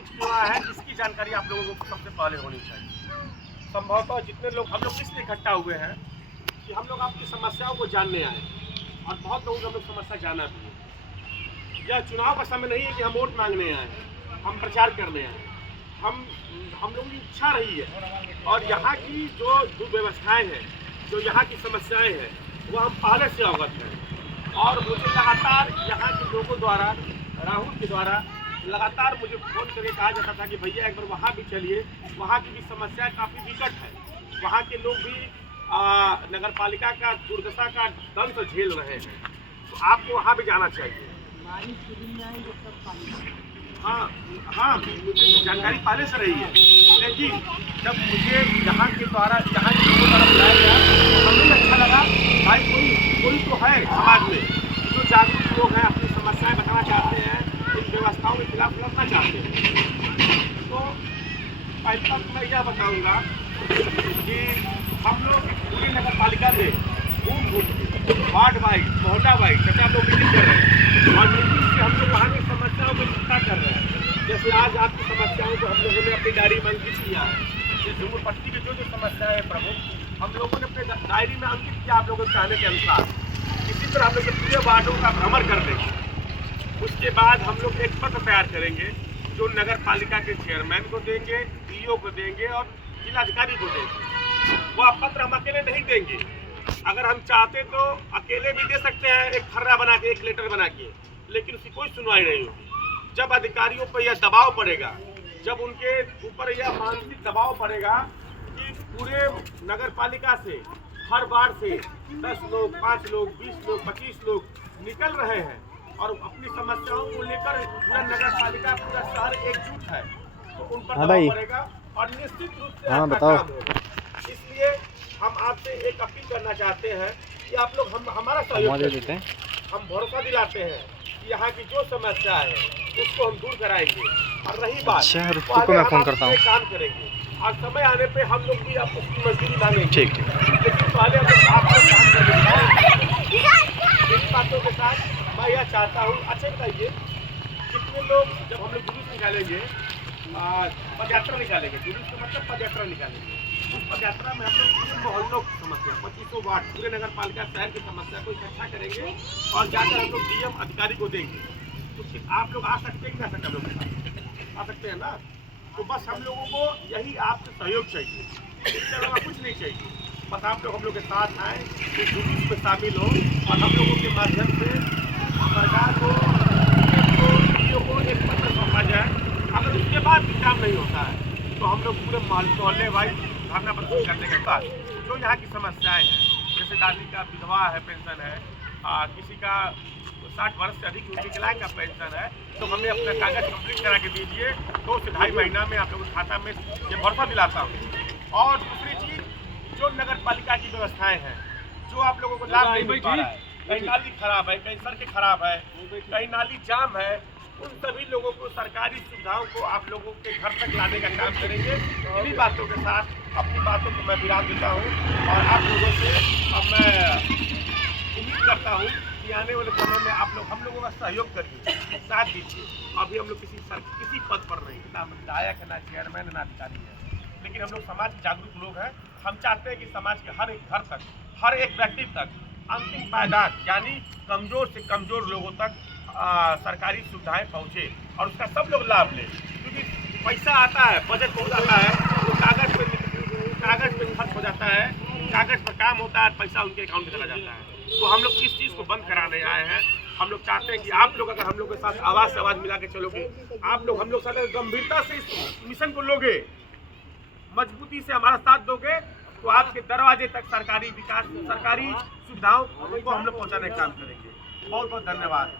Leak क्यों आया है, इसकी जानकारी आप लोगों को सबसे पहले होनी चाहिए। संभवतः जितने लोग हम लोग इसलिए इकट्ठा हुए हैं कि हम लोग आपकी समस्याओं को जानने आए और बहुत लोगों को हम लोग समस्या जाना भी है। यह चुनाव का समय नहीं है कि हम वोट मांगने आए, हम प्रचार करने आए। हम लोगों की इच्छा रही है और यहाँ की जो दुर्व्यवस्थाएं हैं, जो यहाँ की समस्याएं हैं, वो हम पहले से अवगत हैं। और मुझे लगातार यहाँ के लोगों द्वारा, राहुल के द्वारा लगातार मुझे फोन करके कहा जाता था कि भैया एक बार वहाँ भी चलिए, वहाँ की भी समस्या काफ़ी विकट है। वहाँ के लोग भी नगर पालिका का दुर्दशा का दंश झेल रहे हैं, तो आपको वहाँ भी जाना चाहिए। हाँ, मुझे जानकारी पहले से रही है, लेकिन जब मुझे यहाँ के द्वारा, यहाँ के लोगों द्वारा बुलाया गया तो हमें अच्छा लगा। भाई कोई तो है समाज में जो जागरूक लोग हैं, अपनी समस्याएं बताना चाहते हैं, इन व्यवस्थाओं के खिलाफ लड़ना चाहते हैं। तो पहले मैं यह बताऊँगा कि हम लोग पूरी नगर पालिका में घूम के वार्ड वाइज, मोहल्ला वाइज, जैसे आप लोग मीटिंग कर रहे हैं और मीटिंग से हम लोग वहाँ की समस्याओं को चिंता कर रहे हैं। जैसे आज आपकी समस्याओं को हम लोगों ने अपनी डायरी में अंकित किया है। ये झुमरपट्टी की जो समस्याएं हैं प्रमुख, हम लोगों ने अपने डायरी में अंकित किया आप लोगों के कहने के अनुसार। इसी तरह हम लोग पूरे वार्डों का भ्रमण कर देंगे। उसके बाद हम लोग एक पत्र तैयार करेंगे जो नगर पालिका के चेयरमैन को देंगे, डीओ को देंगे और जिलाधिकारी को देंगे। वह पत्र हम अकेले नहीं देंगे, अगर हम चाहते तो अकेले भी दे सकते हैं, एक फर्रा बना के, एक लेटर बना के, लेकिन उसकी कोई सुनवाई नहीं होगी। जब अधिकारियों पर यह दबाव पड़ेगा, जब उनके ऊपर यह मानसिक दबाव पड़ेगा कि पूरे नगर पालिका से, हर वार्ड से 10 लोग, 5 लोग, 20 लोग, 25 लोग निकल रहे हैं और अपनी समस्याओं को लेकर पूरा नगर पालिका, पूरा शहर एकजुट है, तो उन पर दबाव पड़ेगा और निश्चित रूप से आपका काम होगा। इसलिए हम आपसे एक अपील करना चाहते हैं कि आप लोग हमारा सहयोग देते हैं। हम भरोसा दिलाते हैं कि यहाँ की जो समस्या है उसको हम दूर कराएंगे। और रही बात, मैं फोन करता हूँ, काम करेंगे और समय आने पे हम लोग भी आपको उसकी मजदूरी मांगेंगे। ठीक, लेकिन पहले हम लोग आपको काम करेंगे। इन बातों के साथ मैं यह चाहता हूँ, अच्छा बताइए कितने लोग, जब हम लोग जुलूस निकालेंगे, पदयात्रा निकालेंगे, जुलूस का मतलब पदयात्रा निकालेंगे, उस पदयात्रा में हम लोग पूरे मोहल्लों की समस्या, 2500 वार्ड, पूरे नगर पालिका शहर की समस्या को इकट्ठा करेंगे और जाकर हम लोग डीएम अधिकारी को देंगे। तो आप लोग आ सकते हैं कि ना सकते, हम लोग आ सकते हैं ना? तो बस हम लोगों को यही आपसे सहयोग चाहिए, इसके अलावा कुछ नहीं चाहिए। बस आप लोग हम लोग के साथ आएँ, इस जुलूस में शामिल हो और हम लोगों के माध्यम से सरकार को एक पत्र सौंपा जाए। अगर उसके बाद भी काम नहीं होता है तो हम लोग पूरे मोहल्ले वाइज धरना प्रदर्शन करने के बाद जो यहाँ की समस्याएं हैं, जैसे दादी का विधवा है पेंशन है, किसी का 60 वर्ष से अधिक विकलांग का पेंशन है, तो हमें अपना कागज कंप्लीट करा के दीजिए। 2 से ढाई महीना में आप लोगों के खाता में ये भरोसा दिलाता हूँ। और दूसरी चीज़, जो नगर पालिका की व्यवस्थाएँ हैं, जो आप लोगों को लाभ नहीं मिल पा रहा है, कहीं नाली खराब है, कहीं सड़कें खराब है, कहीं नाली जाम है, उन सभी लोगों को, सरकारी सुविधाओं को आप लोगों के घर तक लाने का काम करेंगे। इन्हीं बातों के साथ अपनी बातों को मैं विराम देता हूँ और आप लोगों से अब मैं उम्मीद करता हूँ कि आने वाले समय में आप लोग हम लोगों का सहयोग करिए, साथ दीजिए। अभी हम लोग किसी पद पर नहीं, ना विधायक है, ना चेयरमैन है, ना अधिकारी है, लेकिन हम लोग समाज के जागरूक लोग हैं। हम चाहते हैं कि समाज के हर एक घर तक, हर एक व्यक्ति तक अंतिम पायदान, यानी कमज़ोर से कमज़ोर लोगों तक सरकारी सुविधाएं पहुँचे और उसका सब लोग लाभ लें। क्योंकि पैसा आता है, बजट हो जाता है, तो कागज़ पे खर्च हो जाता है, कागज़ पर काम होता है, पैसा उनके अकाउंट में चला जाता है। तो हम लोग इस चीज़ को बंद कराने आए हैं। हम लोग चाहते हैं कि आप लोग अगर हम लोग के साथ आवाज़ से आवाज़ मिला के चलोगे, आप लोग हम लोग साथ गंभीरता से इस मिशन को लोगे, मजबूती से हमारा साथ दोगे, तो आपके दरवाजे तक सरकारी विकास, सरकारी सुविधाओं को हम लोग पहुँचाने का काम करेंगे। बहुत बहुत धन्यवाद।